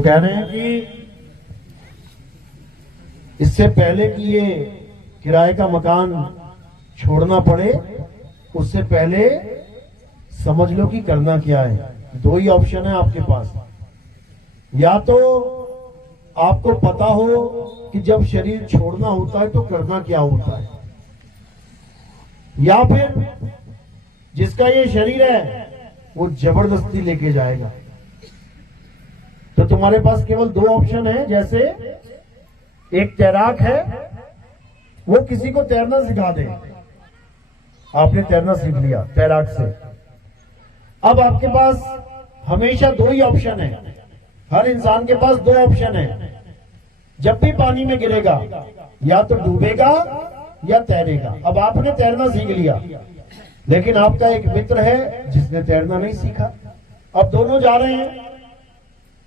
तो कह रहे हैं कि इससे पहले कि ये किराए का मकान छोड़ना पड़े, उससे पहले समझ लो कि करना क्या है। दो ही ऑप्शन है आपके पास, या तो आपको पता हो कि जब शरीर छोड़ना होता है तो करना क्या होता है, या फिर जिसका ये शरीर है वो जबरदस्ती लेके जाएगा। तो तुम्हारे पास केवल दो ऑप्शन है। जैसे एक तैराक है, वो किसी को तैरना सिखा दे, आपने तैरना सीख लिया तैराक से। अब आपके पास हमेशा दो ही ऑप्शन है, हर इंसान के पास दो ऑप्शन है। जब भी पानी में गिरेगा या तो डूबेगा या तैरेगा। अब आपने तैरना सीख लिया, लेकिन आपका एक मित्र है जिसने तैरना नहीं सीखा। अब दोनों जा रहे हैं,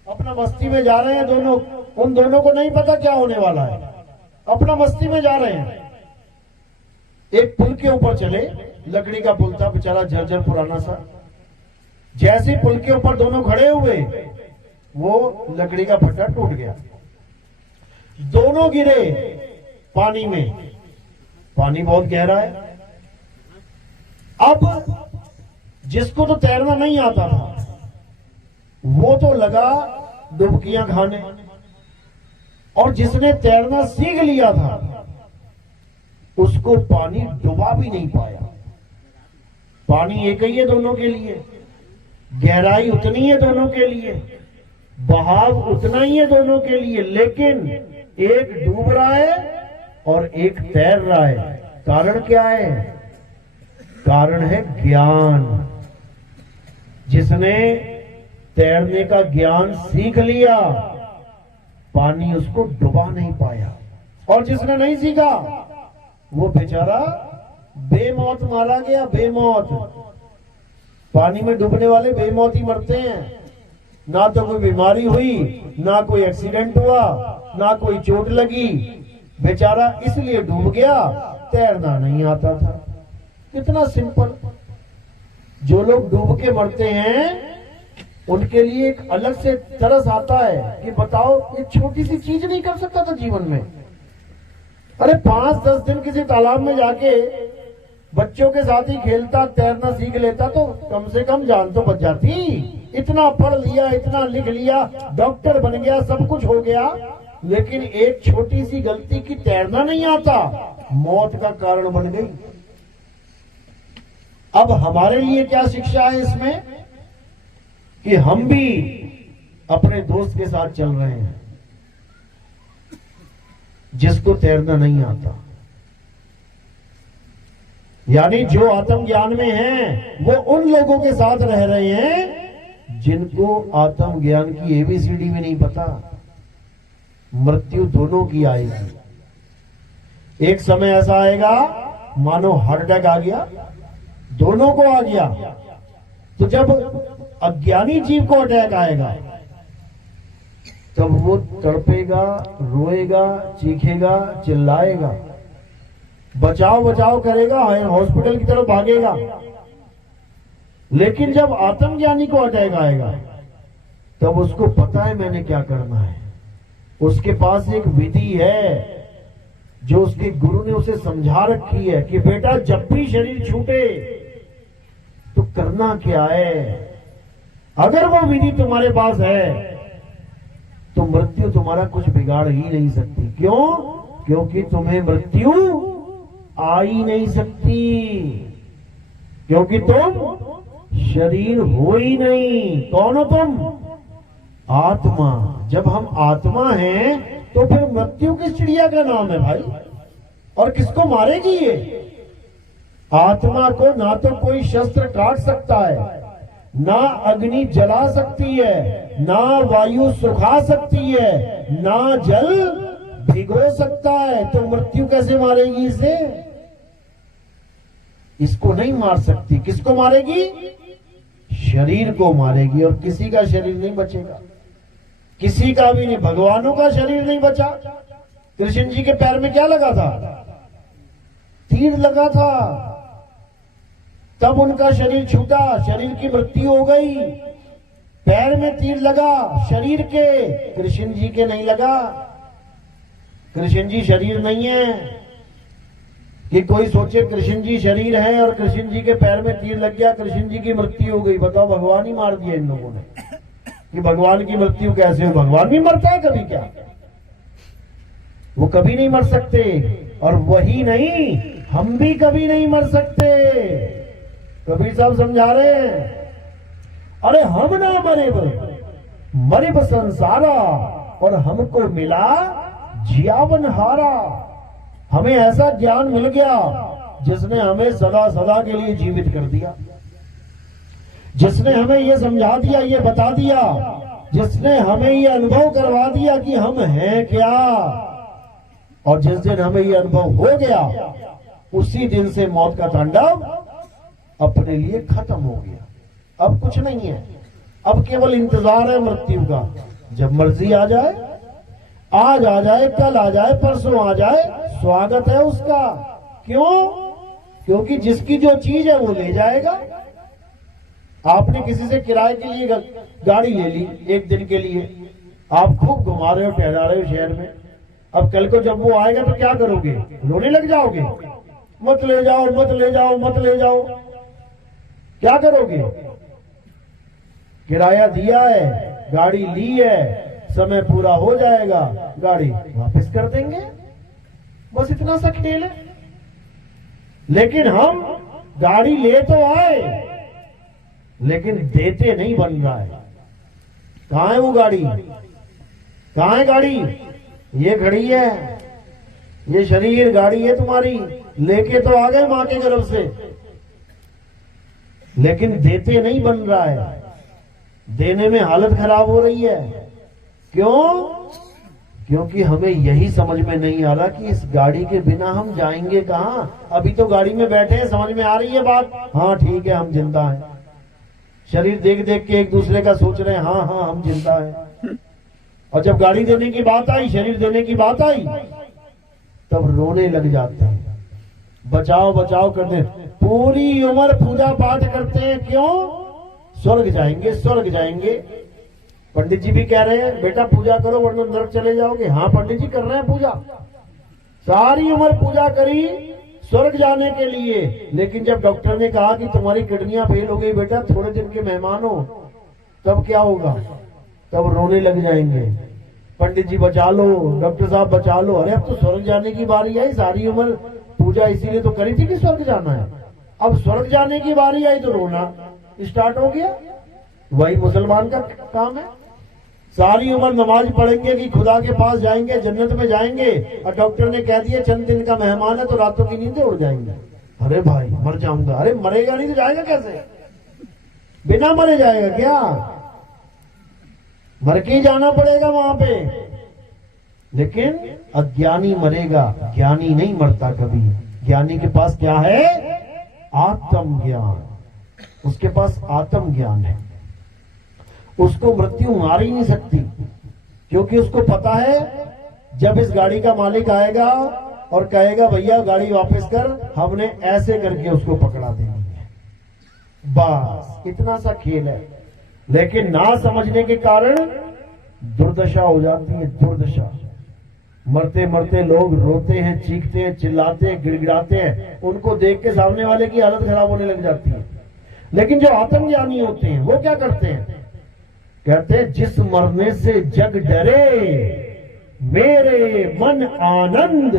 अपना मस्ती में जा रहे हैं दोनों। उन दोनों को नहीं पता क्या होने वाला है, अपना मस्ती में जा रहे हैं। एक पुल के ऊपर चले, लकड़ी का पुल था बेचारा, जर्जर पुराना सा। जैसे पुल के ऊपर दोनों खड़े हुए, वो लकड़ी का फट्टा टूट गया, दोनों गिरे पानी में। पानी बहुत गहरा है। अब जिसको तो तैरना नहीं आता था वो तो लगा डुबकियां खाने, और जिसने तैरना सीख लिया था उसको पानी डुबा भी नहीं पाया। पानी एक ही है दोनों के लिए, गहराई उतनी है दोनों के लिए, बहाव उतना ही है दोनों के लिए, लेकिन एक डूब रहा है और एक तैर रहा है। कारण क्या है? कारण है ज्ञान। जिसने तैरने का ज्ञान सीख लिया, पानी उसको डुबा नहीं पाया, और जिसने नहीं सीखा वो बेचारा बेमौत मारा गया। बेमौत, पानी में डूबने वाले बेमौत ही मरते हैं। ना तो कोई बीमारी हुई, ना कोई एक्सीडेंट हुआ, ना कोई चोट लगी, बेचारा इसलिए डूब गया, तैरना नहीं आता था। कितना सिंपल। जो लोग डूब के मरते हैं उनके लिए एक अलग से तरस आता है कि बताओ, एक छोटी सी चीज नहीं कर सकता था जीवन में। अरे 5-10 दिन किसी तालाब में जाके बच्चों के साथ ही खेलता, तैरना सीख लेता तो कम से कम जान तो बच जाती। इतना पढ़ लिया, इतना लिख लिया, डॉक्टर बन गया, सब कुछ हो गया, लेकिन एक छोटी सी गलती की तैरना नहीं आता, मौत का कारण बन गई। अब हमारे लिए क्या शिक्षा है इसमें कि हम भी अपने दोस्त के साथ चल रहे हैं जिसको तैरना नहीं आता। यानी जो आत्मज्ञान में हैं वो उन लोगों के साथ रह रहे हैं जिनको आत्मज्ञान की एबीसीडी भी नहीं पता। मृत्यु दोनों की आएगी। एक समय ऐसा आएगा मानो हार्ट अटैक आ गया, दोनों को आ गया। तो जब अज्ञानी जीव को अटैक आएगा तब वो तड़पेगा, रोएगा, चीखेगा, चिल्लाएगा, बचाव बचाव करेगा, हॉस्पिटल की तरफ भागेगा। लेकिन जब आत्मज्ञानी को अटैक आएगा तब उसको पता है मैंने क्या करना है। उसके पास एक विधि है जो उसके गुरु ने उसे समझा रखी है कि बेटा जब भी शरीर छूटे तो करना क्या है। अगर वो विधि तुम्हारे पास है तो मृत्यु तुम्हारा कुछ बिगाड़ ही नहीं सकती। क्यों? क्योंकि तुम्हें मृत्यु आ ही नहीं सकती, क्योंकि तुम शरीर हो ही नहीं। कौन हो तुम? आत्मा। जब हम आत्मा हैं तो फिर मृत्यु किस चिड़िया का नाम है भाई? और किसको मारेगी ये? आत्मा को ना तो कोई शस्त्र काट सकता है, ना अग्नि जला सकती है, ना वायु सुखा सकती है, ना जल भिगो सकता है। तो मृत्यु कैसे मारेगी इसे? इसको नहीं मार सकती। किसको मारेगी? शरीर को मारेगी, और किसी का शरीर नहीं बचेगा, किसी का भी नहीं। भगवानों का शरीर नहीं बचा। कृष्ण जी के पैर में क्या लगा था? तीर लगा था, तब उनका शरीर छूटा, शरीर की मृत्यु हो गई। पैर में तीर लगा शरीर के, कृष्ण जी के नहीं लगा। कृष्ण जी शरीर नहीं है कि कोई सोचे कृष्ण जी शरीर है और कृष्ण जी के पैर में तीर लग गया, कृष्ण जी की मृत्यु हो गई। बताओ, भगवान ही मार दिया इन लोगों ने। कि भगवान की मृत्यु कैसे हो? भगवान भी मरता है कभी क्या? वो कभी नहीं मर सकते। और वही नहीं, हम भी कभी नहीं मर सकते। कबीर साहब समझा रहे हैं, अरे हम ना मरे मरे संसारा और हमको मिला जियावन हारा। हमें ऐसा ज्ञान मिल गया जिसने हमें सदा सदा के लिए जीवित कर दिया, जिसने हमें ये समझा दिया, ये बता दिया, जिसने हमें ये अनुभव करवा दिया कि हम हैं क्या। और जिस दिन हमें ये अनुभव हो गया, उसी दिन से मौत का तांडव अपने लिए खत्म हो गया। अब कुछ नहीं है, अब केवल इंतजार है मृत्यु का। जब मर्जी आ जाए, आज आ जाए, कल आ जाए, परसों आ जाए, स्वागत है उसका। क्यों? क्योंकि जिसकी जो चीज है वो ले जाएगा। आपने किसी से किराए के लिए गाड़ी ले ली एक दिन के लिए, आप खूब घुमा रहे हो, टहला रहे हो शहर में। अब कल को जब वो आएगा तो क्या करोगे? रोने लग जाओगे, मत ले जाओ, मत ले जाओ, मत ले जाओ। क्या करोगे? किराया दिया है, गाड़ी ली है, समय पूरा हो जाएगा, गाड़ी वापस कर देंगे। बस इतना सा खेल है। लेकिन हम गाड़ी ले तो आए, लेकिन देते नहीं बन रहा है। कहां है वो गाड़ी? कहां है गाड़ी? ये खड़ी है, ये शरीर गाड़ी है तुम्हारी। लेके तो आ गए मां के गर्भ से, लेकिन देते नहीं बन रहा है। देने में हालत खराब हो रही है। क्यों? क्योंकि हमें यही समझ में नहीं आ रहा कि इस गाड़ी के बिना हम जाएंगे कहां। अभी तो गाड़ी में बैठे हैं, समझ में आ रही है बात। हाँ ठीक है, हम जिंदा हैं। शरीर देख देख के एक दूसरे का सोच रहे हैं, हाँ हाँ हम जिंदा हैं। और जब गाड़ी देने की बात आई, शरीर देने की बात आई, तब रोने लग जाते हैं, बचाओ बचाओ करते हैं। पूरी उम्र पूजा पाठ करते हैं। क्यों? स्वर्ग जाएंगे, स्वर्ग जाएंगे। पंडित जी भी कह रहे हैं बेटा पूजा करो वरना नरक चले जाओगे। हाँ पंडित जी कर रहे हैं पूजा, सारी उम्र पूजा करी स्वर्ग जाने के लिए। लेकिन जब डॉक्टर ने कहा कि तुम्हारी किडनियां फेल हो गई बेटा, थोड़े दिन के मेहमान हो, तब क्या होगा? तब रोने लग जाएंगे, पंडित जी बचा लो, डॉक्टर साहब बचा लो। अरे अब तो स्वर्ग जाने की बारी आई, सारी उम्र पूजा इसीलिए तो करी थी कि स्वर्ग जाना है। अब स्वर्ग जाने की बारी आई तो रोना स्टार्ट हो गया। वही मुसलमान का काम है। सारी उम्र नमाज पढ़ेंगे कि खुदा के पास जाएंगे, जन्नत में जाएंगे, और डॉक्टर ने कह दिया चंद दिन का मेहमान है तो रातों की नींदें उड़ जाएंगे। अरे भाई मर जाऊंगा। अरे मरेगा नहीं तो जाएगा कैसे? बिना मरे जाएगा क्या? मर के ही जाना पड़ेगा वहां पे। लेकिन अज्ञानी मरेगा, ज्ञानी नहीं मरता कभी। ज्ञानी के पास क्या है? आत्म ज्ञान। उसके पास आत्म ज्ञान है। उसको मृत्यु मार ही नहीं सकती, क्योंकि उसको पता है जब इस गाड़ी का मालिक आएगा और कहेगा भैया गाड़ी वापस कर, हमने ऐसे करके उसको पकड़ा देनी है। बस इतना सा खेल है। लेकिन ना समझने के कारण दुर्दशा हो जाती है, दुर्दशा। मरते मरते लोग रोते हैं, चीखते हैं, चिल्लाते हैं, गिड़गिड़ाते हैं। उनको देख के सामने वाले की हालत खराब होने लग जाती है। लेकिन जो आत्मज्ञानी होते हैं वो क्या करते हैं? कहते हैं जिस मरने से जग डरे मेरे मन आनंद,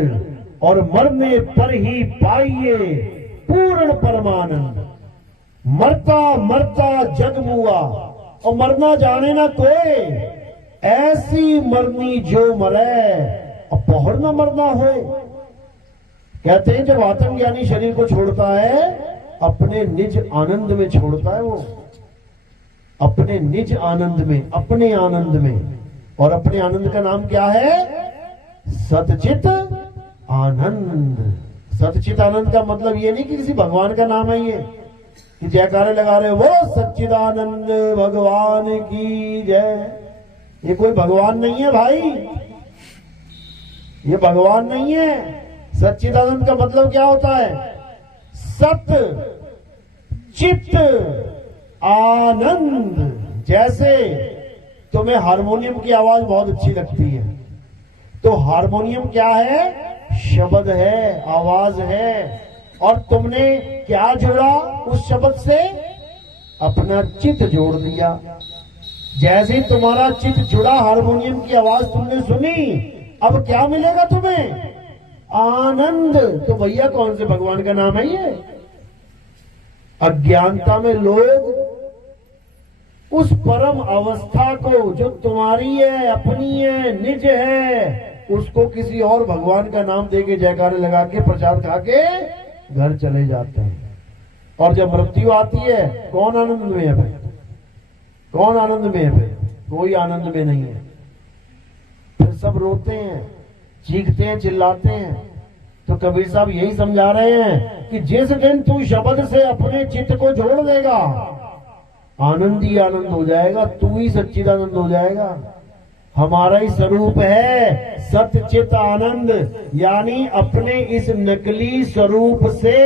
और मरने पर ही पाइए पूर्ण परमानंद। मरता मरता जग मुआ, और मरना जाने ना कोई, ऐसी मरनी जो मरे और पौहर न मरना हो। कहते हैं जब आत्मज्ञानी शरीर को छोड़ता है, अपने निज आनंद में छोड़ता है वो, अपने निज आनंद में, अपने आनंद में। और अपने आनंद का नाम क्या है? सतचित आनंद। सतचित आनंद का मतलब ये नहीं कि किसी भगवान का नाम है ये कि जयकारे लगा रहे वो सच्चिदानंद भगवान की जय। ये कोई भगवान नहीं है भाई, ये भगवान नहीं है। सच्चिदानंद का मतलब क्या होता है? सत चित आनंद। जैसे तुम्हें हारमोनियम की आवाज बहुत अच्छी लगती है, तो हारमोनियम क्या है? शब्द है, आवाज है। और तुमने क्या जोड़ा उस शब्द से? अपना चित्त जोड़ दिया। जैसे तुम्हारा चित्त जुड़ा, हारमोनियम की आवाज तुमने सुनी, अब क्या मिलेगा तुम्हें? आनंद। तो भैया कौन से भगवान का नाम है ये? अज्ञानता में लोग उस परम अवस्था को जो तुम्हारी है, अपनी है, निज है, उसको किसी और भगवान का नाम देके जयकारे लगा के प्रसाद खा के घर चले जाते हैं। और जब मृत्यु आती है, कौन आनंद में है भाई? कौन आनंद में है भाई? कोई आनंद में नहीं है। फिर सब रोते हैं, चीखते हैं, चिल्लाते हैं। तो कबीर साहब यही समझा रहे हैं कि जिस दिन तू शब्द से अपने चित्त को जोड़ देगा, आनंद ही आनंद हो जाएगा, तू ही सच्चिदानंद हो जाएगा। हमारा ही स्वरूप है सत्य चित आनंद। यानी अपने इस नकली स्वरूप से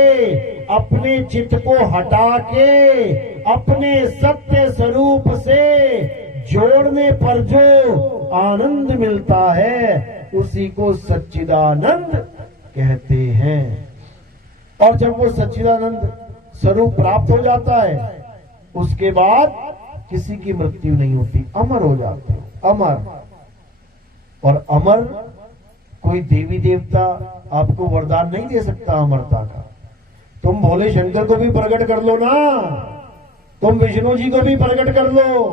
अपने चित्त को हटा के अपने सत्य स्वरूप से जोड़ने पर जो आनंद मिलता है, उसी को सच्चिदानंद कहते हैं। और जब वो सच्चिदानंद स्वरूप प्राप्त हो जाता है, उसके बाद किसी की मृत्यु नहीं होती, अमर हो जाते हो, अमर। और अमर कोई देवी देवता आपको वरदान नहीं दे सकता अमरता का। तुम भोले शंकर को भी प्रकट कर लो ना, तुम विष्णु जी को भी प्रकट कर लो,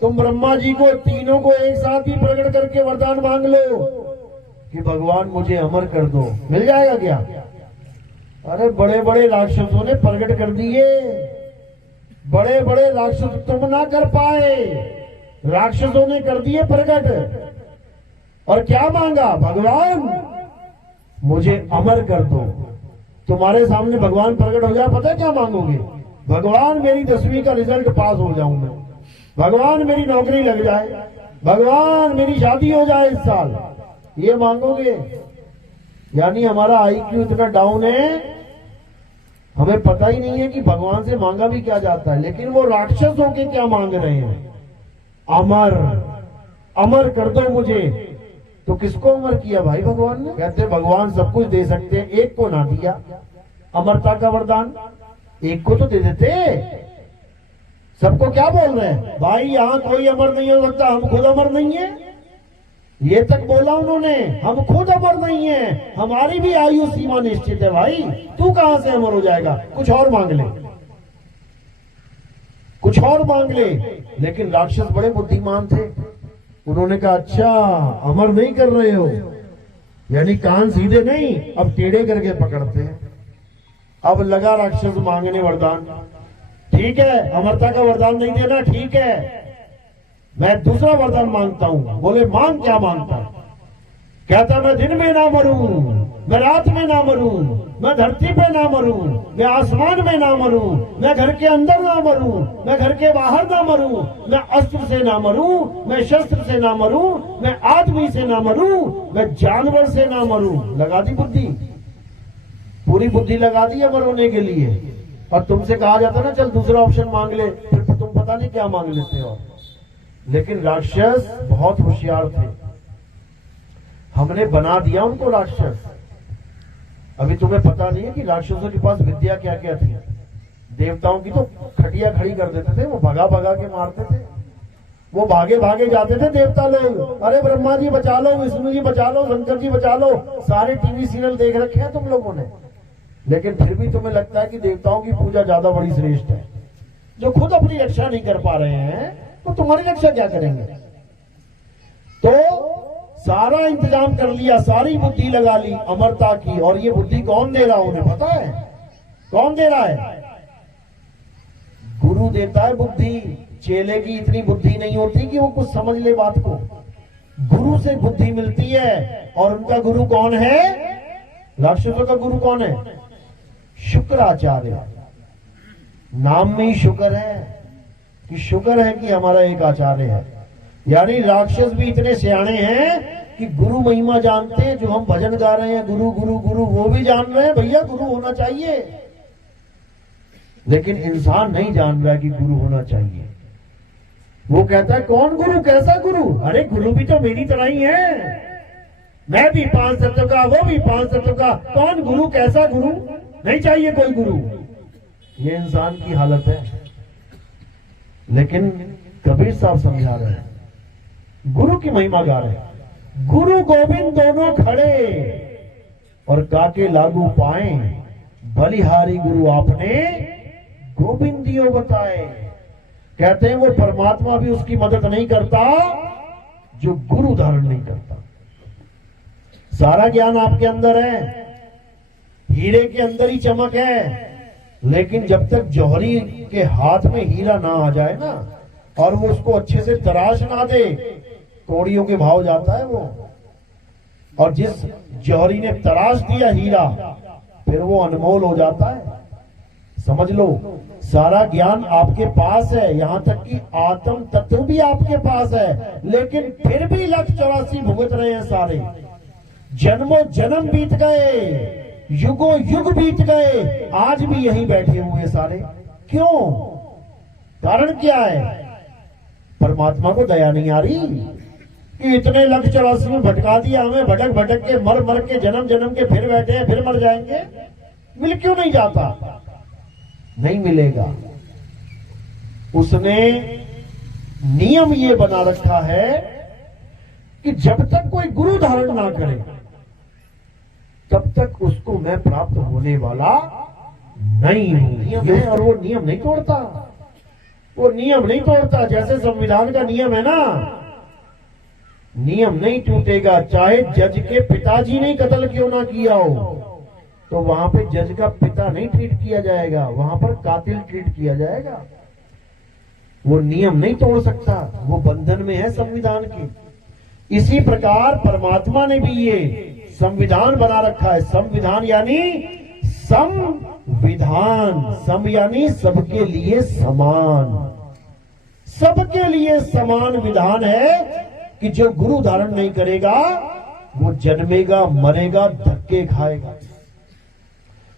तुम ब्रह्मा जी को, तीनों को एक साथ भी प्रकट करके वरदान मांग लो कि भगवान मुझे अमर कर दो, मिल जाएगा क्या? अरे बड़े बड़े राक्षसों ने प्रकट कर दिए, बड़े बड़े राक्षस, तुम ना कर पाए, राक्षसों ने कर दिए प्रकट। और क्या मांगा? भगवान मुझे अमर कर दो। तुम्हारे सामने भगवान प्रकट हो जाए, पता है क्या मांगोगे? भगवान मेरी 10वीं का रिजल्ट पास हो जाऊं मैं, भगवान मेरी नौकरी लग जाए, भगवान मेरी शादी हो जाए इस साल, ये मांगोगे। यानी हमारा आईक्यू इतना डाउन है, हमें पता ही नहीं है कि भगवान से मांगा भी क्या जाता है। लेकिन वो राक्षस होके क्या मांग रहे हैं? अमर, अमर कर दो मुझे। तो किसको अमर किया भाई भगवान ने? कहते भगवान सब कुछ दे सकते हैं, एक को ना दिया अमरता का वरदान, एक को तो दे देते। सबको क्या बोल रहे हैं? भाई यहाँ कोई अमर नहीं हो सकता, हम खुद अमर नहीं है, ये तक बोला उन्होंने। हम खुद अमर नहीं है, हमारी भी आयु सीमा निश्चित है। भाई तू कहां से अमर हो जाएगा? कुछ और मांग ले, कुछ और मांग ले। लेकिन राक्षस बड़े बुद्धिमान थे, उन्होंने कहा अच्छा अमर नहीं कर रहे हो, यानी कान सीधे नहीं, अब टेढ़े करके पकड़ते हैं। अब लगा राक्षस मांगने वरदान। ठीक है, अमरता का वरदान नहीं देना, ठीक है, मैं दूसरा वरदान मांगता हूं। बोले मांग, क्या मांगता? कहता मैं दिन में ना मरूं, मैं रात में ना मरूं, मैं धरती पे ना मरूं, मैं आसमान में ना मरूं, मैं घर के अंदर ना मरूं, मैं घर के बाहर ना मरूं, मैं अस्त्र से ना मरूं, मैं शस्त्र से ना मरूं, मैं आदमी से ना मरूं, मैं जानवर से ना मरूं। लगा दी बुद्धि, पूरी बुद्धि लगा दी अमर होने के लिए। और तुमसे कहा जाता ना चल दूसरा ऑप्शन मांग ले, फिर तुम पता नहीं क्या मांग लेते हो। लेकिन राक्षस बहुत होशियार थे, हमने बना दिया उनको राक्षस। अभी तुम्हें पता नहीं है कि राक्षसों के पास विद्या क्या क्या थी। देवताओं की तो खटिया खड़ी कर देते थे, वो भगा भगा के मारते थे, वो भागे भागे जाते थे देवता लोग। अरे ब्रह्मा जी बचा लो, विष्णु जी बचा लो, शंकर जी बचा लो, सारे टीवी सीरियल देख रखे हैं तुम लोगों ने। लेकिन फिर भी तुम्हें लगता है कि देवताओं की पूजा ज्यादा बड़ी श्रेष्ठ है। जो खुद अपनी रक्षा नहीं कर पा रहे हैं तो तुम्हारी रक्षा क्या करेंगे? तो सारा इंतजाम कर लिया, सारी बुद्धि लगा ली अमरता की। और ये बुद्धि कौन दे रहा है उन्हें पता है? कौन दे रहा है? गुरु देता है बुद्धि। चेले की इतनी बुद्धि नहीं होती कि वो कुछ समझ ले बात को। गुरु से बुद्धि मिलती है। और उनका गुरु कौन है? राक्षसों का गुरु कौन है? शुक्राचार्य। नाम में ही शुक्र है कि शुक्र है कि हमारा एक आचार्य है। यानी राक्षस भी इतने सियाणे हैं कि गुरु महिमा जानते हैं। जो हम भजन गा रहे हैं गुरु गुरु गुरु, वो भी जान रहे हैं भैया गुरु होना चाहिए। लेकिन इंसान नहीं जान रहा कि गुरु होना चाहिए। वो कहता है कौन गुरु, कैसा गुरु? अरे गुरु भी तो मेरी तरह ही है, मैं भी 5 तत्व का, वो भी 5 तत्व का, कौन गुरु, कैसा गुरु? नहीं चाहिए कोई गुरु। ये इंसान की हालत है। लेकिन कबीर साहब समझा रहे हैं, गुरु की महिमा गा रहे हैं। गुरु गोविंद दोनों खड़े और काके लागू पाए, बलिहारी गुरु आपने गोविंदियों बताए। कहते हैं वो परमात्मा भी उसकी मदद नहीं करता जो गुरु धारण नहीं करता। सारा ज्ञान आपके अंदर है, हीरे के अंदर ही चमक है, लेकिन जब तक जौहरी के हाथ में हीरा ना आ जाए ना, और वो उसको अच्छे से तराश ना दे, कौड़ियों के भाव जाता है वो। और जिस जौहरी ने तराश दिया हीरा, फिर वो अनमोल हो जाता है। समझ लो, सारा ज्ञान आपके पास है, यहां तक कि आत्म तत्व भी आपके पास है, लेकिन फिर भी 184 भुगत रहे हैं सारे। जन्मों जन्म बीत गए, युगों युग बीत गए, आज भी यहीं बैठे हुए सारे। क्यों? कारण क्या है? परमात्मा को दया नहीं आ रही कि इतने 184 में भटका दिया हमें, भटक भटक के मर मर के जन्म जन्म के फिर बैठे हैं, फिर मर जाएंगे। मिल क्यों नहीं जाता? नहीं मिलेगा। उसने नियम ये बना रखा है कि जब तक कोई गुरु धारण ना करे, तब तक उसको मैं प्राप्त होने वाला नहीं हूं। नियम है और वो नियम नहीं तोड़ता, वो नियम नहीं तोड़ता। जैसे संविधान का नियम है ना, नियम नहीं टूटेगा। चाहे जज के पिताजी ने कत्ल क्यों ना किया हो, तो वहां पे जज का पिता नहीं ट्रीट किया जाएगा, वहां पर कातिल ट्रीट किया जाएगा। वो नियम नहीं तोड़ सकता, वो बंधन में है संविधान के। इसी प्रकार परमात्मा ने भी ये संविधान बना रखा है। संविधान यानी संविधान, सम यानी सबके लिए समान, सबके लिए समान विधान है कि जो गुरु धारण नहीं करेगा वो जन्मेगा, मरेगा, धक्के खाएगा।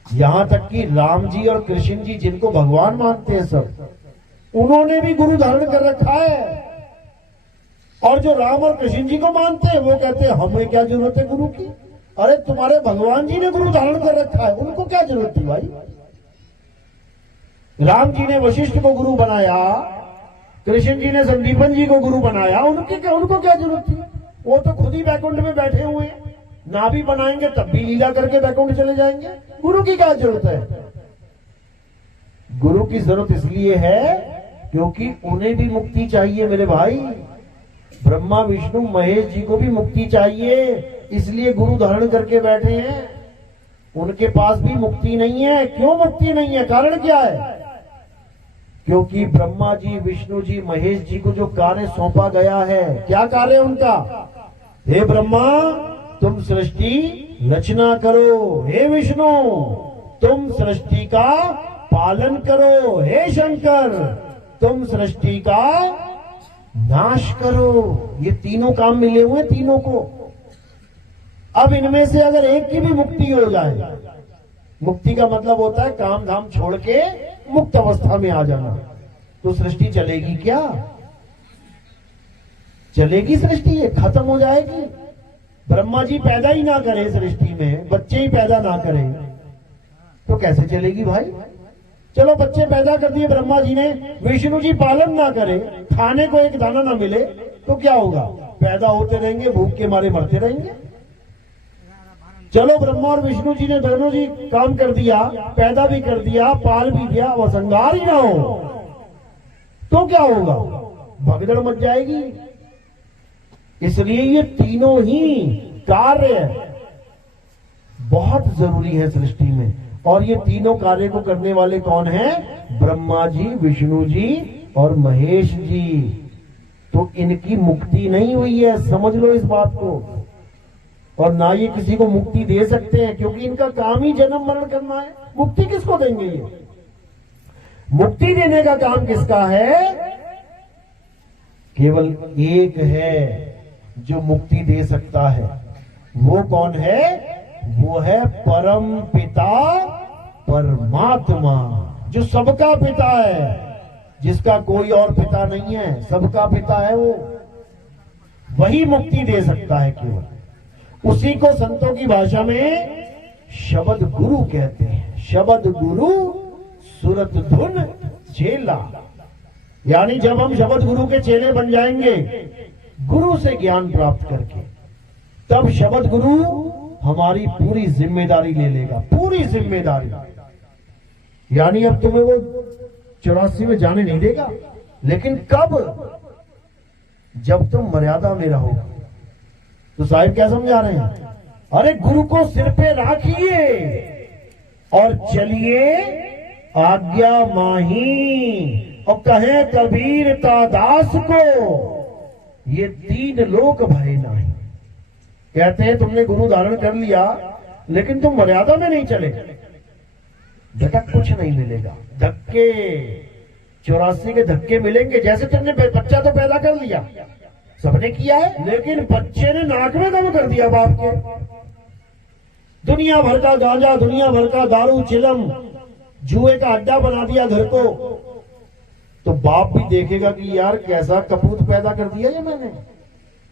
यहां तक कि राम जी और कृष्ण जी, जिनको भगवान मानते हैं सब, उन्होंने भी गुरु धारण कर रखा है। और जो राम और कृष्ण जी को मानते हैं वो कहते हैं हमें क्या जरूरत है गुरु की? अरे तुम्हारे भगवान जी ने गुरु धारण कर रखा है, उनको क्या जरूरत थी भाई? राम जी ने वशिष्ठ को गुरु बनाया, कृष्ण जी ने संदीपन जी को गुरु बनाया, उनको क्या जरूरत थी? वो तो खुद ही बैकुंठ में बैठे हुए हैं, ना भी बनाएंगे तब भी लीला करके बैकुंठ चले जाएंगे। गुरु की क्या जरूरत है? गुरु की जरूरत इसलिए है क्योंकि उन्हें भी मुक्ति चाहिए मेरे भाई। ब्रह्मा विष्णु महेश जी को भी मुक्ति चाहिए, इसलिए गुरु धारण करके बैठे हैं। उनके पास भी मुक्ति नहीं है। क्यों मुक्ति नहीं है? कारण क्या है? क्योंकि ब्रह्मा जी, विष्णु जी, महेश जी को जो कार्य सौंपा गया है, क्या कार्य है उनका? हे ब्रह्मा तुम सृष्टि रचना करो, हे विष्णु तुम सृष्टि का पालन करो, हे शंकर तुम सृष्टि का नाश करो। ये तीनों काम मिले हुए तीनों को। अब इनमें से अगर एक की भी मुक्ति हो जाए, मुक्ति का मतलब होता है काम धाम छोड़ के मुक्त अवस्था में आ जाना, तो सृष्टि चलेगी क्या? चलेगी सृष्टि? ये खत्म हो जाएगी। ब्रह्मा जी पैदा ही ना करें सृष्टि में, बच्चे ही पैदा ना करें, तो कैसे चलेगी भाई? चलो बच्चे पैदा कर दिए ब्रह्मा जी ने, विष्णु जी पालन ना करें, खाने को एक दाना ना मिले, तो क्या होगा? पैदा होते रहेंगे, भूख के मारे मरते रहेंगे। चलो ब्रह्मा और विष्णु जी ने दोनों जी काम कर दिया, पैदा भी कर दिया, पाल भी दिया, वो संगार ही ना हो, तो क्या होगा? भगदड़ मच जाएगी। इसलिए ये तीनों ही कार्य बहुत जरूरी है सृष्टि में। और ये तीनों कार्य को करने वाले कौन हैं? ब्रह्मा जी, विष्णु जी और महेश जी। तो इनकी मुक्ति नहीं हुई है, समझ लो इस बात को। और ना ये किसी को मुक्ति दे सकते हैं, क्योंकि इनका काम ही जन्म मरण करना है। मुक्ति किसको देंगे ये? मुक्ति देने का काम किसका है? केवल एक है जो मुक्ति दे सकता है। वो कौन है? वो है परम पिता परमात्मा, जो सबका पिता है। जिसका कोई और पिता नहीं है, सबका पिता है वो, वही मुक्ति दे सकता है केवल। उसी को संतों की भाषा में शब्द गुरु कहते हैं। शब्द गुरु सुरत धुन चेला, यानी जब हम शब्द गुरु के चेले बन जाएंगे गुरु से ज्ञान प्राप्त करके, तब शब्द गुरु हमारी पूरी जिम्मेदारी ले लेगा, पूरी जिम्मेदारी। यानी अब तुम्हें वो 84 में जाने नहीं देगा, लेकिन कब? जब तुम मर्यादा में रहोगे। तो साहिब क्या समझा रहे हैं? अरे गुरु को सिर पे राखिए और चलिए आज्ञा माही। और कहे कबीर दास को ये 3 लोक भय नहीं। कहते हैं तुमने गुरु धारण कर लिया लेकिन तुम मर्यादा में नहीं चले, बेटा कुछ नहीं मिलेगा। धक्के 84 के धक्के मिलेंगे। जैसे तुमने बच्चा तो पैदा कर लिया, सबने किया है, लेकिन बच्चे ने नाक में दम कर दिया बाप के। दुनिया भर का गांजा, दुनिया भर का दारू, चिलम, जुए का अड्डा बना दिया घर को। तो बाप भी देखेगा कि यार कैसा कपूत पैदा कर दिया ये मैंने।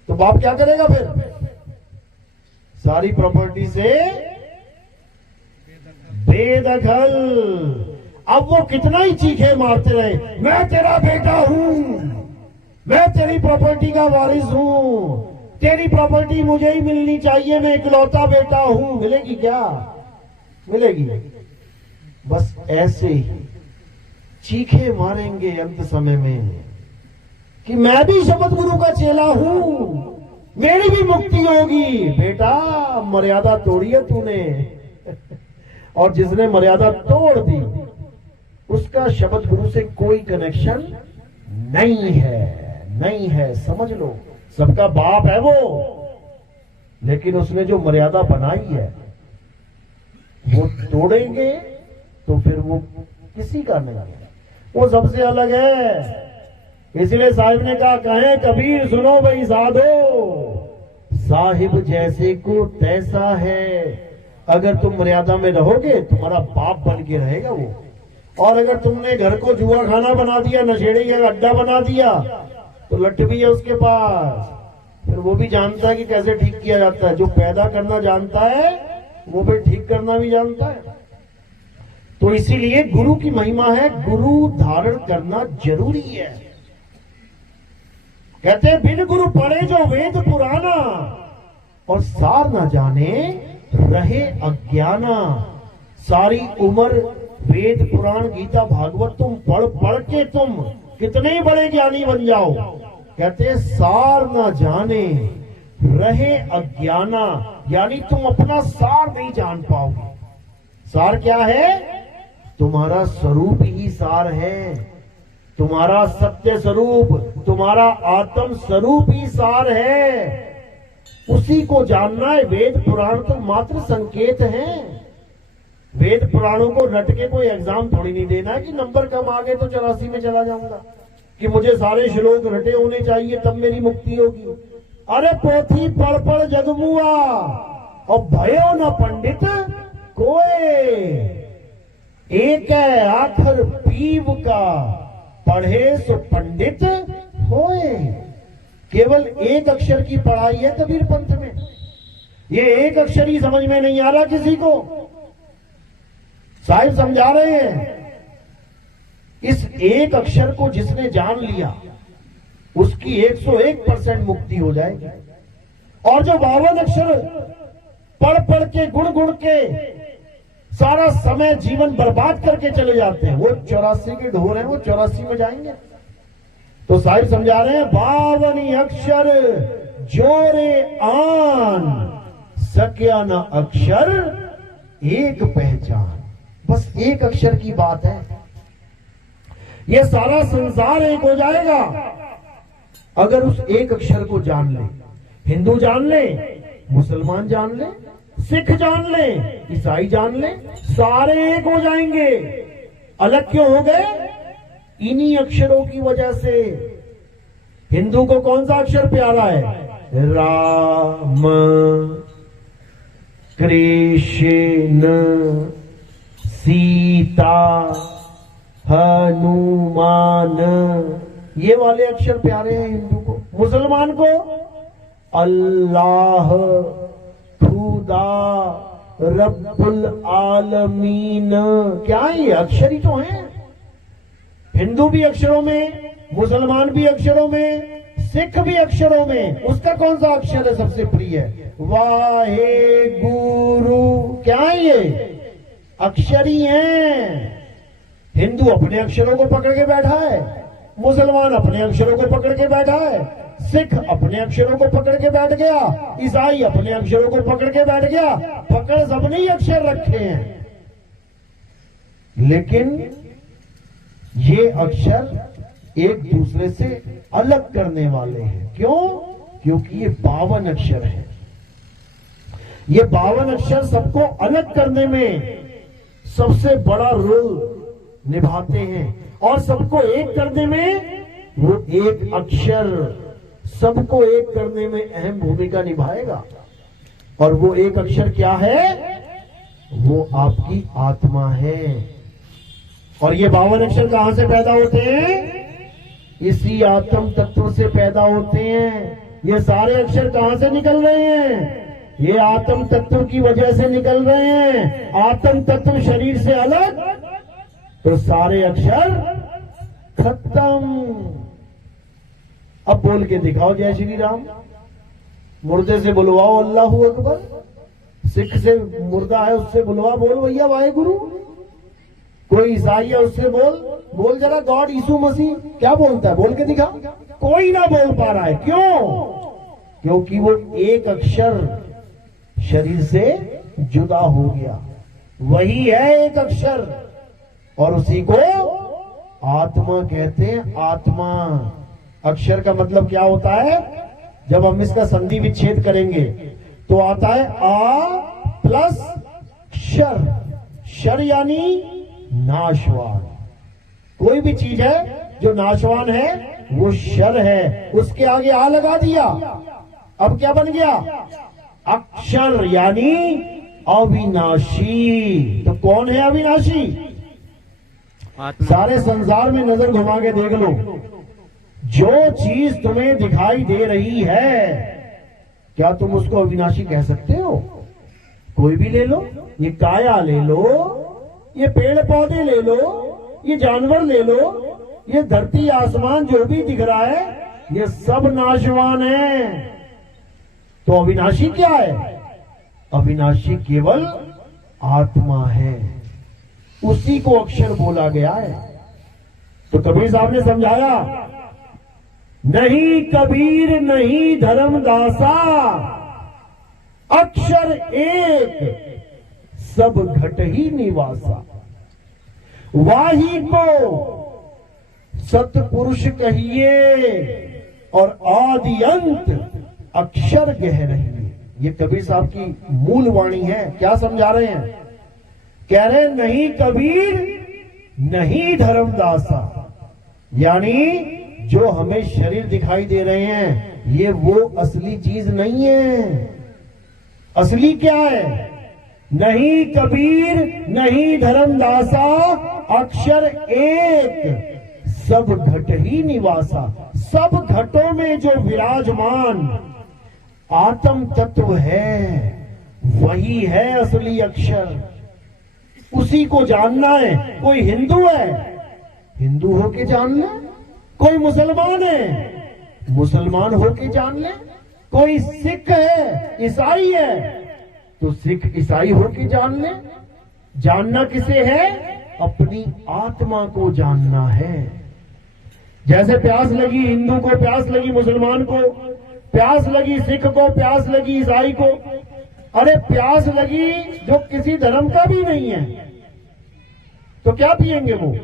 तो बाप क्या करेगा फिर? सारी प्रॉपर्टी से बेदखल। अब वो कितना ही चीखे मारते रहे, मैं तेरा बेटा हूं, मैं तेरी प्रॉपर्टी का वारिस हूं, तेरी प्रॉपर्टी मुझे ही मिलनी चाहिए, मैं इकलौता बेटा हूं। मिलेगी क्या? मिलेगी? बस ऐसे ही चीखे मारेंगे अंत समय में कि मैं भी शब्द गुरु का चेला हूं, मेरी भी मुक्ति होगी। बेटा मर्यादा तोड़ी है तूने और जिसने मर्यादा तोड़ दी उसका शब्द गुरु से कोई कनेक्शन नहीं है, नहीं है। समझ लो, सबका बाप है वो, लेकिन उसने जो मर्यादा बनाई है वो तोड़ेंगे तो फिर वो किसी का नहीं है, वो सबसे अलग है। इसलिए साहिब ने कहा, कहें कबीर सुनो भाई साधो, साहिब जैसे को तैसा है। अगर तुम मर्यादा में रहोगे तुम्हारा बाप बन के रहेगा वो। और अगर तुमने घर को जुआ खाना बना दिया, नशेड़ी का अड्डा बना दिया, तो लठ भी है उसके पास, फिर वो भी जानता है कि कैसे ठीक किया जाता है। जो पैदा करना जानता है वो भी ठीक करना भी जानता है। तो इसीलिए गुरु की महिमा है, गुरु धारण करना जरूरी है। कहते हैं बिन गुरु पढ़े जो वेद पुराना, और सार ना जाने रहे अज्ञाना। सारी उम्र वेद पुराण गीता भागवत तुम पढ़ पढ़ के तुम कितने ही बड़े ज्ञानी बन जाओ, कहते हैं सार ना जाने रहे अज्ञाना, यानी तुम अपना सार नहीं जान पाओगे। सार क्या है? तुम्हारा स्वरूप ही सार है, तुम्हारा सत्य स्वरूप, तुम्हारा आत्म स्वरूप ही सार है। उसी को जानना है। वेद पुराण तो मात्र संकेत हैं। वेद पुराणों को रट के कोई एग्जाम थोड़ी नहीं देना है कि नंबर कम आ गए तो 84 में चला जाऊंगा, कि मुझे सारे श्लोक रटे होने चाहिए तब मेरी मुक्ति होगी। अरे पोथी पढ़ पढ़ जगमुआ और भयो न पंडित कोई, एक है आखर पीव का पढ़े सो पंडित होए। केवल एक अक्षर की पढ़ाई है कबीर पंथ में। ये एक अक्षर ही समझ में नहीं आ रहा किसी को। साहिब समझा रहे हैं, इस एक अक्षर को जिसने जान लिया उसकी 101% मुक्ति हो जाएगी। और जो 52 अक्षर पढ़ पढ़ के गुण गुण के सारा समय जीवन बर्बाद करके चले जाते हैं, वो 84 के ढोर हैं, वो 84 में जाएंगे। तो साहिब समझा रहे हैं, 52 अक्षर जोरे आन सक्या न अक्षर एक पहचान। बस एक अक्षर की बात है, ये सारा संसार एक हो जाएगा अगर उस एक अक्षर को जान ले। हिंदू जान ले, मुसलमान जान ले, सिख जान ले, ईसाई जान ले, सारे एक हो जाएंगे। अलग क्यों हो गए? इन्हीं अक्षरों की वजह से। हिंदू को कौन सा अक्षर प्यारा है? राम, कृष्ण, सीता, हनुमान, ये वाले अक्षर प्यारे हैं हिंदू को। मुसलमान को अल्लाह, खुदा, रब्बुल आलमीन। क्या है ये? अक्षर ही तो हैं। हिंदू भी अक्षरों में, मुसलमान भी अक्षरों में, सिख भी अक्षरों में। उसका कौन सा अक्षर है सबसे प्रिय? वाहे गुरु। क्या है ये? अक्षर ही हैं। हिंदू अपने अक्षरों को पकड़ के बैठा है, मुसलमान अपने अक्षरों को पकड़ के बैठा है, सिख अपने अक्षरों को पकड़ के बैठ गया, ईसाई अपने अक्षरों को पकड़ के बैठ गया। पकड़ सबने ही अक्षर रखे हैं, लेकिन ये अक्षर एक दूसरे से अलग करने वाले हैं। क्यों? क्योंकि ये 52 अक्षर है। ये 52 अक्षर सबको अलग करने में सबसे बड़ा रोल निभाते हैं, और सबको एक करने में वो एक अक्षर सबको एक करने में अहम भूमिका निभाएगा। और वो एक अक्षर क्या है? वो आपकी आत्मा है। और ये 52 अक्षर कहां से पैदा होते हैं? इसी आत्म तत्व से पैदा होते हैं। ये सारे अक्षर कहां से निकल रहे हैं? ये आत्म तत्व की वजह से निकल रहे हैं। आत्म तत्व शरीर से अलग तो सारे अक्षर खत्म। अब बोल के दिखाओ जय श्री राम। मुर्दे से बुलवाओ अल्लाहू अकबर। सिख से मुर्दा है उससे बुलवा, बोल भैया वाहेगुरु। कोई ईसाई है उससे बोल जरा गॉड यीशु मसीह। क्या बोलता है? बोल के दिखा। कोई ना बोल पा रहा है। क्यों? क्योंकि वो एक अक्षर शरीर से जुदा हो गया। वही है एक अक्षर, और उसी को आत्मा कहते हैं। आत्मा अक्षर का मतलब क्या होता है? जब हम इसका संधि विच्छेद करेंगे तो आता है आ प्लस शर। शर यानी नाशवान। कोई भी चीज है जो नाशवान है वो शर है। उसके आगे आ लगा दिया, अब क्या बन गया? अक्षर यानी अविनाशी। तो कौन है अविनाशी? सारे संसार में नजर घुमा के देख लो, जो चीज तुम्हें दिखाई दे रही है, क्या तुम उसको अविनाशी कह सकते हो? कोई भी ले लो, ये काया ले लो, ये पेड़ पौधे ले लो, ये जानवर ले लो, ये धरती आसमान जो भी दिख रहा है, ये सब नाशवान है। तो अविनाशी क्या है? अविनाशी केवल आत्मा है। उसी को अक्षर बोला गया है। तो कबीर साहब ने समझाया, नहीं कबीर नहीं धर्मदासा, अक्षर एक सब घट ही निवासा। वाही को सतपुरुष कहिए और आदि अंत अक्षर गह रहिए। ये कबीर साहब की मूल वाणी है। क्या समझा रहे हैं? कह रहे नहीं कबीर नहीं धर्मदासा, यानी जो हमें शरीर दिखाई दे रहे हैं ये वो असली चीज नहीं है। असली क्या है? नहीं कबीर नहीं धर्मदासा, अक्षर एक सब घट ही निवासा। सब घटों में जो विराजमान आत्म तत्व है वही है असली अक्षर। उसी को जानना है। कोई हिंदू है, हिंदू होके जान ले। कोई मुसलमान है, मुसलमान होके जान ले। कोई सिख है, ईसाई है, तो सिख ईसाई होके जान ले। जानना किसे है? अपनी आत्मा को जानना है। जैसे प्यास लगी हिंदू को, प्यास लगी मुसलमान को, प्यास लगी सिख को, प्यास लगी ईसाई को। अरे प्यास लगी जो किसी धर्म का भी नहीं है, तो क्या पिएंगे? वो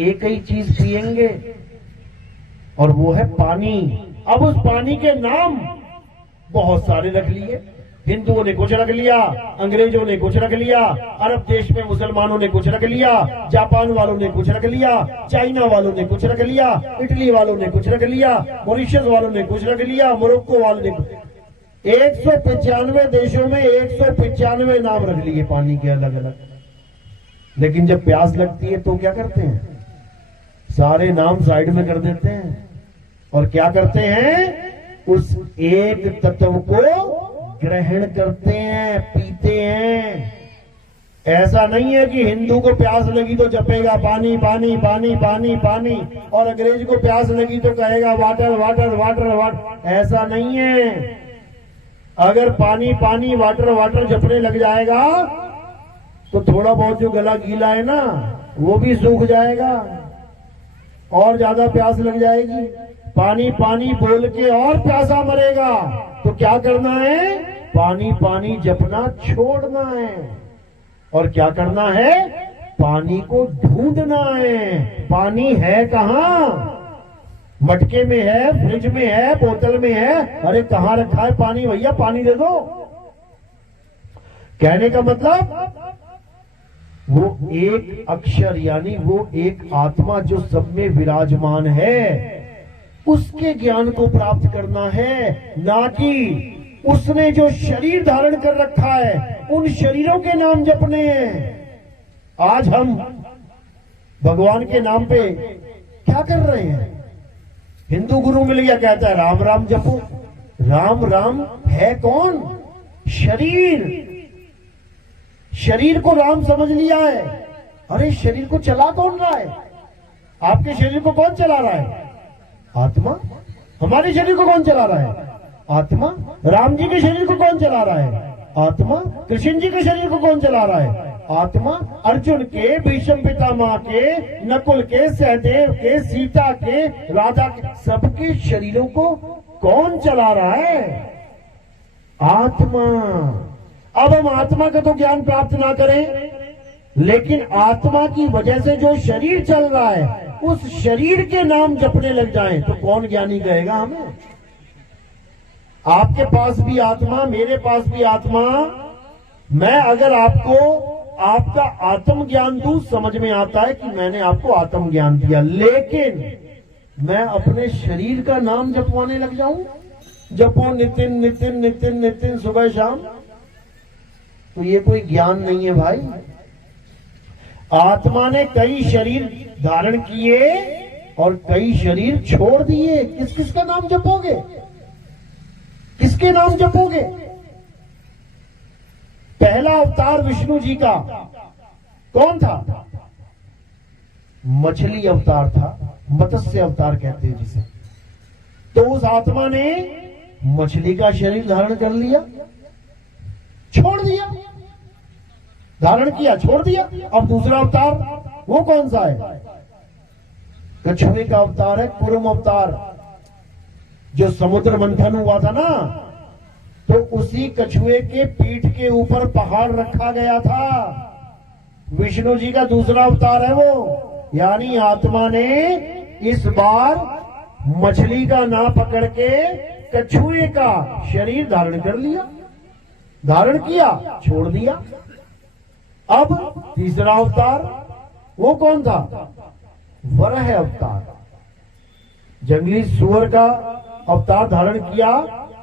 एक ही चीज पिएंगे, और वो है पानी। अब उस पानी के नाम बहुत सारे रख लिए। हिंदुओं ने कुछ रख लिया, अंग्रेजों ने कुछ रख लिया, अरब देश में मुसलमानों ने कुछ रख लिया, जापान वालों ने कुछ रख लिया, चाइना वालों ने कुछ रख लिया, इटली वालों ने कुछ रख लिया, मॉरिशस वालों ने कुछ रख लिया, मोरक्को वालों ने 195 देशों में 195 नाम रख लिए पानी के अलग अलग। लेकिन जब प्यास लगती है तो क्या करते हैं? सारे नाम साइड में कर देते हैं और क्या करते हैं? उस एक तत्व को ग्रहण करते हैं, पीते हैं। ऐसा नहीं है कि हिंदू को प्यास लगी तो जपेगा पानी पानी पानी पानी पानी, और अंग्रेज को प्यास लगी तो कहेगा वाटर वाटर वाटर वाटर। ऐसा नहीं है। अगर पानी पानी वाटर वाटर जपने लग जाएगा तो थोड़ा बहुत जो गला गीला है ना वो भी सूख जाएगा और ज्यादा प्यास लग जाएगी। पानी पानी बोल के और प्यासा मरेगा। तो क्या करना है? पानी पानी जपना छोड़ना है। और क्या करना है? पानी को ढूंढना है। पानी है कहां? मटके में है, फ्रिज में है, बोतल में है। अरे कहां रखा है पानी? भैया पानी दे दो। कहने का मतलब वो एक अक्षर यानी वो एक आत्मा जो सब में विराजमान है उसके ज्ञान को प्राप्त करना है, ना कि उसने जो शरीर धारण कर रखा है उन शरीरों के नाम जपने हैं। आज हम भगवान के नाम पे क्या कर रहे हैं? हिंदू गुरु मिल गया, कहता है राम राम जपो। राम राम है कौन? शरीर। शरीर को राम समझ लिया है। अरे शरीर को चला कौन रहा है? आपके शरीर को कौन चला रहा है? आत्मा। हमारे शरीर को कौन चला रहा है? आत्मा। राम जी के शरीर को कौन चला रहा है? आत्मा। कृष्ण जी के शरीर को कौन चला रहा है? आत्मा। अर्जुन के, भीष्म पितामह के, नकुल के, सहदेव के, सीता के, राधा के, सबके शरीरों को कौन चला रहा है? आत्मा। अब हम आत्मा का तो ज्ञान प्राप्त ना करें, लेकिन आत्मा की वजह से जो शरीर चल रहा है उस शरीर के नाम जपने लग जाएं तो कौन ज्ञानी कहेगा हमें? आपके पास भी आत्मा, मेरे पास भी आत्मा। मैं अगर आपको आपका आत्म ज्ञान दूं, समझ में आता है कि मैंने आपको आत्म ज्ञान दिया, लेकिन मैं अपने शरीर का नाम जपवाने लग जाऊं, जपो नितिन नितिन नितिन नितिन सुबह शाम, तो ये कोई ज्ञान नहीं है भाई। आत्मा ने कई शरीर धारण किए और कई शरीर छोड़ दिए। किस किस का नाम जपोगे? किसके नाम जपोगे? पहला अवतार विष्णु जी का कौन था? मछली अवतार था, मत्स्य अवतार कहते हैं जिसे। तो उस आत्मा ने मछली का शरीर धारण कर लिया, छोड़ दिया, धारण किया, छोड़ दिया। अब दूसरा अवतार वो कौन सा है? कछुए का अवतार है, कुर्म अवतार। जो समुद्र मंथन हुआ था ना, तो उसी कछुए के पीठ के ऊपर पहाड़ रखा गया था। विष्णु जी का दूसरा अवतार है वो। यानी आत्मा ने इस बार मछली का ना पकड़ के कछुए का शरीर धारण कर लिया, धारण किया, छोड़ दिया। अब तीसरा अवतार वो कौन था? वराह अवतार। जंगली सुअर का अवतार धारण किया,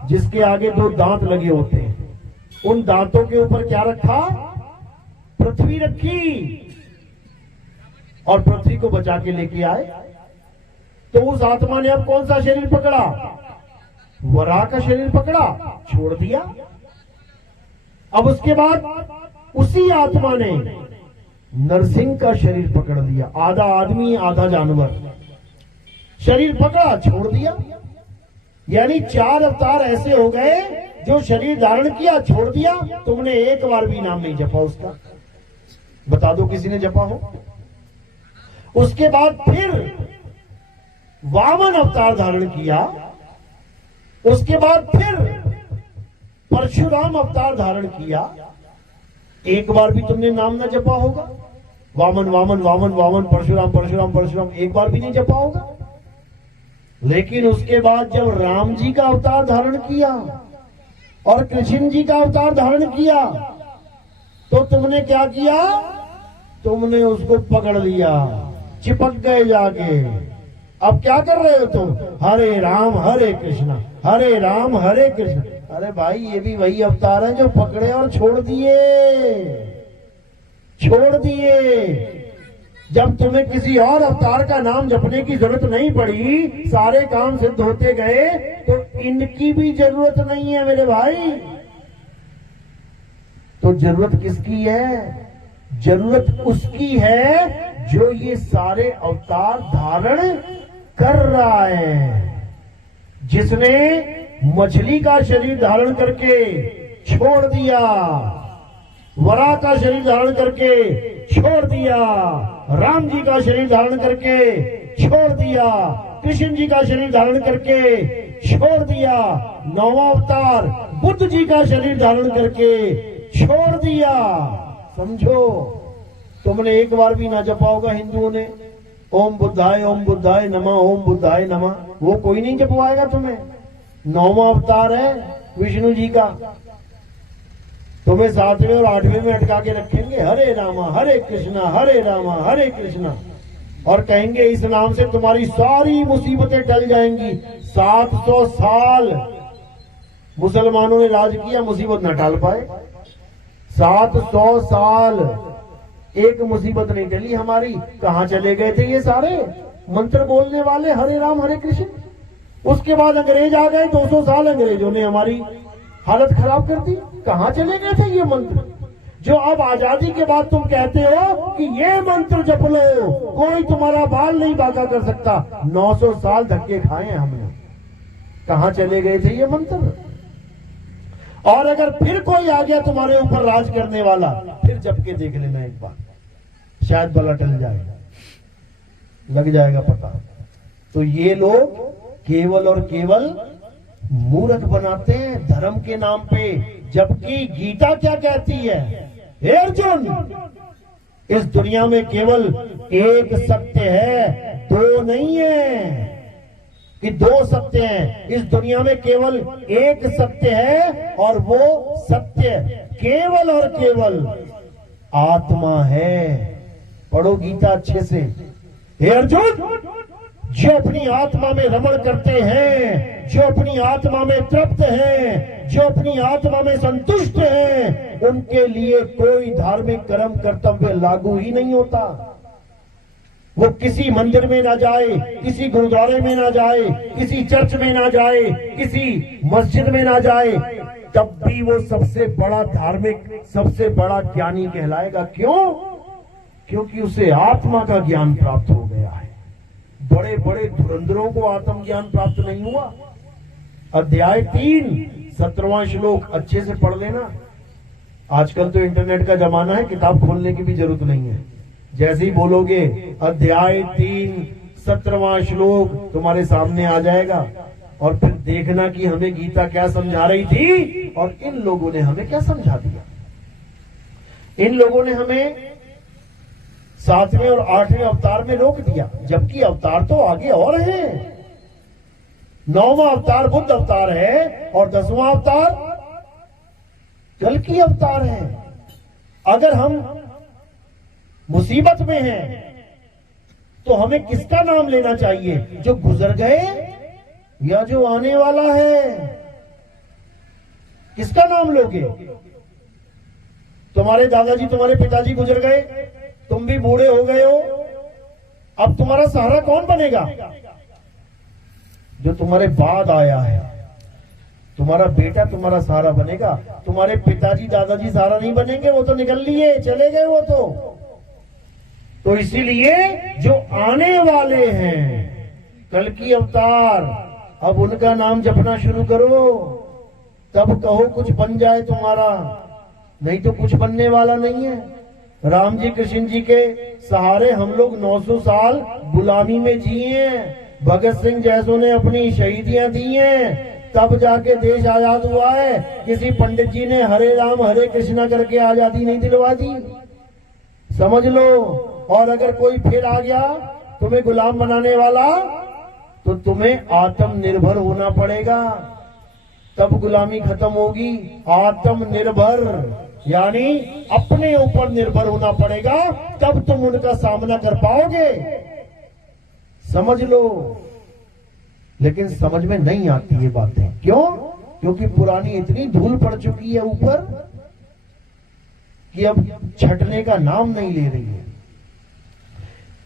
जिसके आगे 2 दांत लगे होते हैं। उन दांतों के ऊपर क्या रखा? पृथ्वी रखी, और पृथ्वी को बचा के लेके आए। तो उस आत्मा ने अब कौन सा शरीर पकड़ा? वराह का शरीर पकड़ा, छोड़ दिया। अब उसके बाद उसी आत्मा ने नरसिंह का शरीर पकड़ लिया, आधा आदमी आधा जानवर। शरीर पकड़ा, छोड़ दिया। यानी 4 अवतार ऐसे हो गए जो शरीर धारण किया, छोड़ दिया। तुमने एक बार भी नाम नहीं जपा उसका। बता दो किसी ने जपा हो? उसके बाद फिर वामन अवतार धारण किया। उसके बाद फिर परशुराम अवतार धारण किया। एक बार भी तुमने नाम ना जपा होगा। वामन वामन वामन वामन, परशुराम परशुराम परशुराम, एक बार भी नहीं जपा होगा। लेकिन उसके बाद जब राम जी का अवतार धारण किया और कृष्ण जी का अवतार धारण किया, तो तुमने क्या किया? तुमने उसको पकड़ लिया, चिपक गए जाके। अब क्या कर रहे हो तुम? हरे राम हरे कृष्णा, हरे राम हरे कृष्णा। अरे भाई, ये भी वही अवतार है जो पकड़े और छोड़ दिए। छोड़ दिए। जब तुम्हें किसी और अवतार का नाम जपने की जरूरत नहीं पड़ी, सारे काम सिद्ध होते गए, तो इनकी भी जरूरत नहीं है मेरे भाई। तो जरूरत किसकी है? जरूरत उसकी है जो ये सारे अवतार धारण कर रहा है। जिसने मछली का शरीर धारण करके छोड़ दिया, वराह का शरीर धारण करके छोड़ दिया, राम जी का शरीर धारण करके छोड़ दिया, कृष्ण जी का शरीर धारण करके छोड़ दिया, नौवां अवतार बुद्ध जी का शरीर धारण करके छोड़ दिया। समझो, तुमने एक बार भी ना जपा होगा हिंदुओं ने ओम बुद्धाय नमः, ओम बुद्धाय नमः, वो कोई नहीं जपवाएगा तुम्हें। नौवां अवतार है विष्णु जी का, तुम्हें 7वें और 8वें में अटका के रखेंगे, हरे रामा हरे कृष्णा हरे रामा हरे कृष्णा, और कहेंगे इस नाम से तुम्हारी सारी मुसीबतें टल जाएंगी। 700 साल मुसलमानों ने राज किया, मुसीबत न टाल पाए। 700 साल एक मुसीबत नहीं टली हमारी। कहां चले गए थे ये सारे मंत्र बोलने वाले, हरे राम हरे कृष्ण? उसके बाद अंग्रेज आ गए, 200 साल अंग्रेजों ने हमारी हालत खराब कर दी। कहां चले गए थे ये मंत्र जो अब आजादी के बाद तुम कहते हो कि ये मंत्र जप लो, कोई तुम्हारा बाल नहीं बांका कर सकता। 900 साल धक्के खाए हमने, कहां चले गए थे ये मंत्र? और अगर फिर कोई आ गया तुम्हारे ऊपर राज करने वाला, फिर जप के देख लेना एक बार, शायद बला टल जाएगा, लग जाएगा पता। तो ये लोग केवल और केवल मूर्ख बनाते हैं धर्म के नाम पे, जबकि गीता क्या कहती है? हे अर्जुन, इस दुनिया में केवल एक सत्य है, दो नहीं है कि दो सत्य हैं। इस दुनिया में केवल एक सत्य है, और वो सत्य केवल और केवल आत्मा है। पढ़ो गीता अच्छे से। हे अर्जुन, जो अपनी आत्मा में रमण करते हैं, जो अपनी आत्मा में तृप्त हैं, जो अपनी आत्मा में संतुष्ट हैं, उनके लिए कोई धार्मिक कर्म कर्तव्य लागू ही नहीं होता। वो किसी मंदिर में ना जाए, किसी गुरुद्वारे में ना जाए, किसी चर्च में ना जाए, किसी मस्जिद में ना जाए, तब भी वो सबसे बड़ा धार्मिक, सबसे बड़ा ज्ञानी कहलाएगा। क्यों? क्योंकि उसे आत्मा का ज्ञान प्राप्त हो गया है। बड़े बड़े धुरंधरों को आत्मज्ञान प्राप्त नहीं हुआ। अध्याय 3 17वां श्लोक अच्छे से पढ़ लेना। आजकल तो इंटरनेट का जमाना है, किताब खोलने की भी जरूरत नहीं है। जैसे ही बोलोगे अध्याय 3 17वां श्लोक तुम्हारे सामने आ जाएगा, और फिर देखना कि हमें गीता क्या समझा रही थी और इन लोगों ने हमें क्या समझा दिया। इन लोगों ने हमें 7वें और 8वें अवतार में रोक दिया, जबकि अवतार तो आगे और हैं। 9वां अवतार बुद्ध अवतार है, और 10वां अवतार कल्कि अवतार है। अगर हम मुसीबत में हैं, तो हमें किसका नाम लेना चाहिए? जो गुजर गए या जो आने वाला है? किसका नाम लोगे? तुम्हारे दादाजी, तुम्हारे पिताजी गुजर गए, तुम भी बूढ़े हो गए हो, अब तुम्हारा सहारा कौन बनेगा? जो तुम्हारे बाद आया है, तुम्हारा बेटा तुम्हारा सहारा बनेगा। तुम्हारे पिताजी दादाजी सहारा नहीं बनेंगे, वो तो निकल लिए, चले गए वो तो इसीलिए जो आने वाले हैं कल्कि अवतार, अब उनका नाम जपना शुरू करो, तब कहो कुछ बन जाए तुम्हारा, नहीं तो कुछ बनने वाला नहीं है। राम जी कृष्ण जी के सहारे हम लोग 900 साल गुलामी में जिए हैं। भगत सिंह जैसों ने अपनी शहीदियां दी हैं, तब जाके देश आजाद हुआ है। किसी पंडित जी ने हरे राम हरे कृष्णा करके आजादी नहीं दिलवा दी, समझ लो। और अगर कोई फिर आ गया तुम्हें गुलाम बनाने वाला, तो तुम्हें आत्मनिर्भर होना पड़ेगा, तब गुलामी खत्म होगी। आत्मनिर्भर यानी अपने ऊपर निर्भर होना पड़ेगा, तब तुम उनका सामना कर पाओगे, समझ लो। लेकिन समझ में नहीं आती ये बातें, क्यों? क्योंकि पुरानी इतनी धूल पड़ चुकी है ऊपर कि अब छटने का नाम नहीं ले रही है।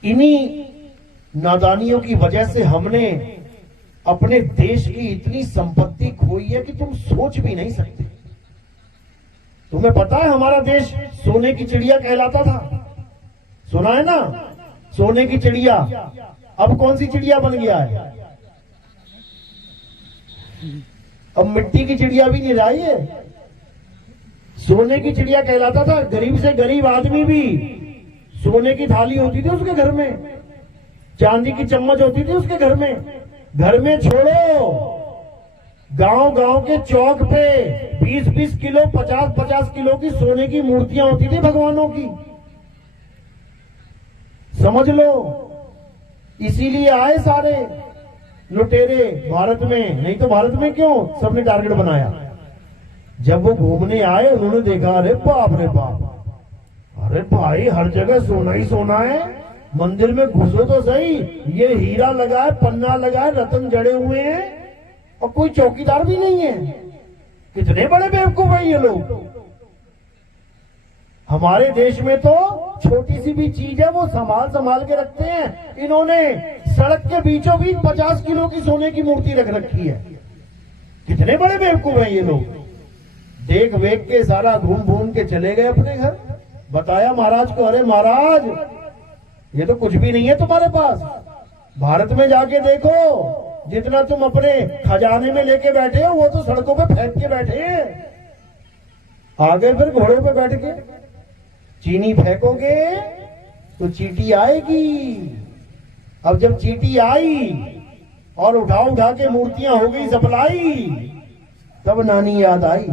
इन्हीं नादानियों की वजह से हमने अपने देश की इतनी संपत्ति खोई है कि तुम सोच भी नहीं सकते। तुम्हें पता है हमारा देश सोने की चिड़िया कहलाता था, सुना है ना, सोने की चिड़िया। अब कौन सी चिड़िया बन गया है? अब मिट्टी की चिड़िया भी नहीं रही है, सोने की चिड़िया कहलाता था। गरीब से गरीब आदमी भी सोने की थाली होती थी उसके घर में, चांदी की चम्मच होती थी उसके घर में। घर में छोड़ो, गांव गांव के चौक पे 20-20 किलो 50-50 किलो की सोने की मूर्तियां होती थी भगवानों की, समझ लो। इसीलिए आए सारे लुटेरे भारत में, नहीं तो भारत में क्यों सबने टारगेट बनाया। जब वो घूमने आए उन्होंने देखा, अरे बाप रे बाप, अरे भाई हर जगह सोना ही सोना है, मंदिर में घुसो तो सही, ये हीरा लगा है, पन्ना लगा है, रतन जड़े हुए हैं और कोई चौकीदार भी नहीं है। कितने बड़े बेवकूफ हैं ये लोग। हमारे देश में तो छोटी सी भी चीज है वो संभाल संभाल के रखते हैं। इन्होंने सड़क के बीचों बीच 50 किलो की सोने की मूर्ति रख रखी है। कितने बड़े बेवकूफ हैं ये लोग। देख वेख के सारा घूम घूम के चले गए अपने घर। बताया महाराज को, अरे महाराज ये तो कुछ भी नहीं है तुम्हारे पास, भारत में जाके देखो, जितना तुम अपने खजाने में लेके बैठे हो वो तो सड़कों पे फेंक के बैठे हैं। आगे फिर घोड़ों पे बैठ के चीनी फेंकोगे तो चींटी आएगी। अब जब चींटी आई और उठा उठा के मूर्तियां हो गई सप्लाई, तब नानी याद आई।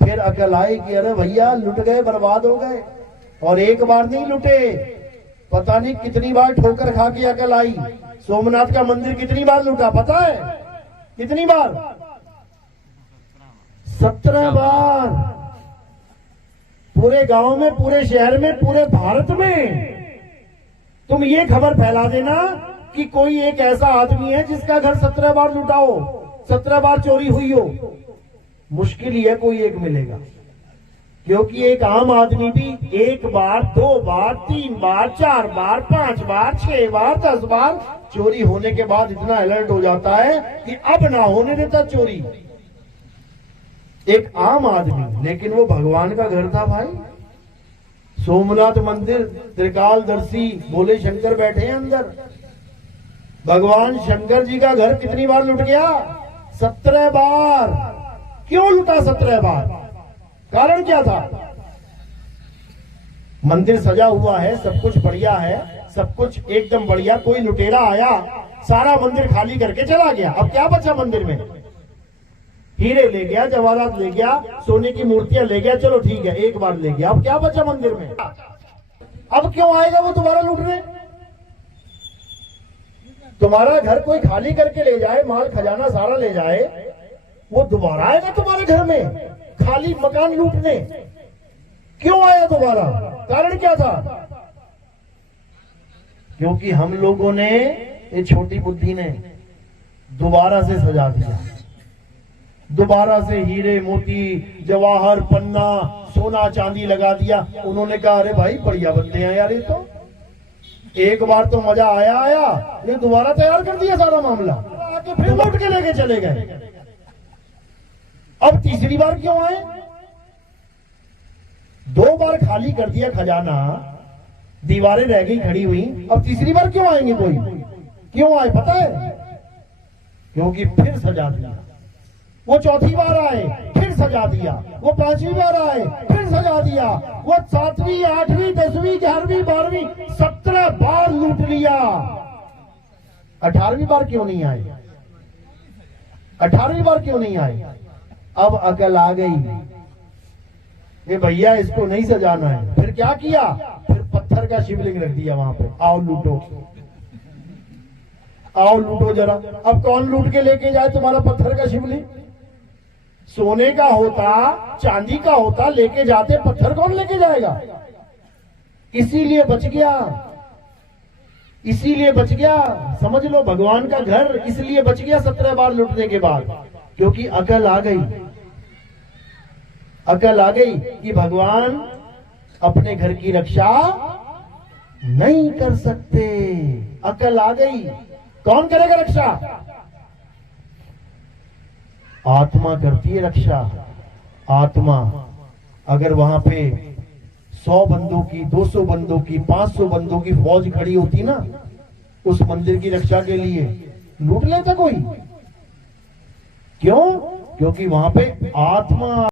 फिर अकल आई कि अरे भैया लुट गए, बर्बाद हो गए। और एक बार नहीं लुटे, पता नहीं कितनी बार ठोकर खा के अकल आई। सोमनाथ का मंदिर कितनी बार लूटा पता है? कितनी बार? 17 बार। पूरे गांव में, पूरे शहर में, पूरे भारत में तुम ये खबर फैला देना कि कोई एक ऐसा आदमी है जिसका घर 17 बार लूटा हो, 17 बार चोरी हुई हो। मुश्किल ही है कोई एक मिलेगा, क्योंकि एक आम आदमी भी 1 बार, 2 बार, 3 बार, 4 बार, 5 बार, 6 बार, 10 बार चोरी होने के बाद इतना अलर्ट हो जाता है कि अब ना होने देता चोरी। एक आम आदमी, लेकिन वो भगवान का घर था भाई। सोमनाथ मंदिर, त्रिकालदर्शी भोले शंकर बैठे हैं अंदर। भगवान शंकर जी का घर कितनी बार लुट गया? 17 बार। क्यों लुटा 17 बार? कारण क्या था? मंदिर सजा हुआ है, सब कुछ बढ़िया है, सब कुछ एकदम बढ़िया। कोई लुटेरा आया, सारा मंदिर खाली करके चला गया। अब क्या बचा मंदिर में? हीरे ले गया, जवाहरात ले गया, सोने की मूर्तियां ले गया, चलो ठीक है एक बार ले गया। अब क्या बचा मंदिर में? अब क्यों आएगा वो दोबारा लूटने? तुम्हारा घर कोई खाली करके ले जाए, माल खजाना सारा ले जाए, वो दोबारा आएगा तुम्हारे घर में खाली मकान लूटने? क्यों आया दोबारा? कारण क्या था? क्योंकि हम लोगों ने, ये छोटी बुद्धि ने दोबारा से सजा दिया, दोबारा से हीरे मोती जवाहर पन्ना सोना चांदी लगा दिया। उन्होंने कहा अरे भाई बढ़िया बनते हैं यार, ये तो एक बार तो मजा आया, ये दोबारा तैयार कर दिया सारा मामला, आके फिर लौट के लेके चले गए। अब तीसरी बार क्यों आए? 2 बार खाली कर दिया खजाना, दीवारें रह गई खड़ी हुई, अब तीसरी बार क्यों आएंगे? कोई क्यों आए पता है? क्योंकि फिर सजा दिया। वो चौथी बार आए, फिर सजा दिया। वो 5वीं बार आए, फिर सजा दिया। वो 7वीं 8वीं 10वीं 11वीं 12वीं 17 बार लूट लिया। 18वीं बार क्यों नहीं आए? 18वीं बार क्यों नहीं आए? अब अकल आ गई, ये भैया इसको नहीं सजाना है। फिर क्या किया? फिर पत्थर का शिवलिंग रख दिया वहां पे, आओ लूटो, आओ लूटो जरा। अब कौन लूट के लेके जाए तुम्हारा पत्थर का शिवलिंग? सोने का होता, चांदी का होता, लेके जाते, पत्थर कौन लेके जाएगा? इसीलिए बच गया, इसीलिए बच गया। समझ लो भगवान का घर इसलिए बच गया 17 बार लूटने के बाद, क्योंकि अकल आ गई। अकल आ गई कि भगवान अपने घर की रक्षा नहीं कर सकते। अकल आ गई, कौन करेगा रक्षा? आत्मा करती है रक्षा। आत्मा अगर वहां पे 100 बंदों की, 200 बंदों की, 500 बंदों की फौज खड़ी होती ना उस मंदिर की रक्षा के लिए, लूट लेता कोई? क्यों? क्योंकि वहां पे आत्मा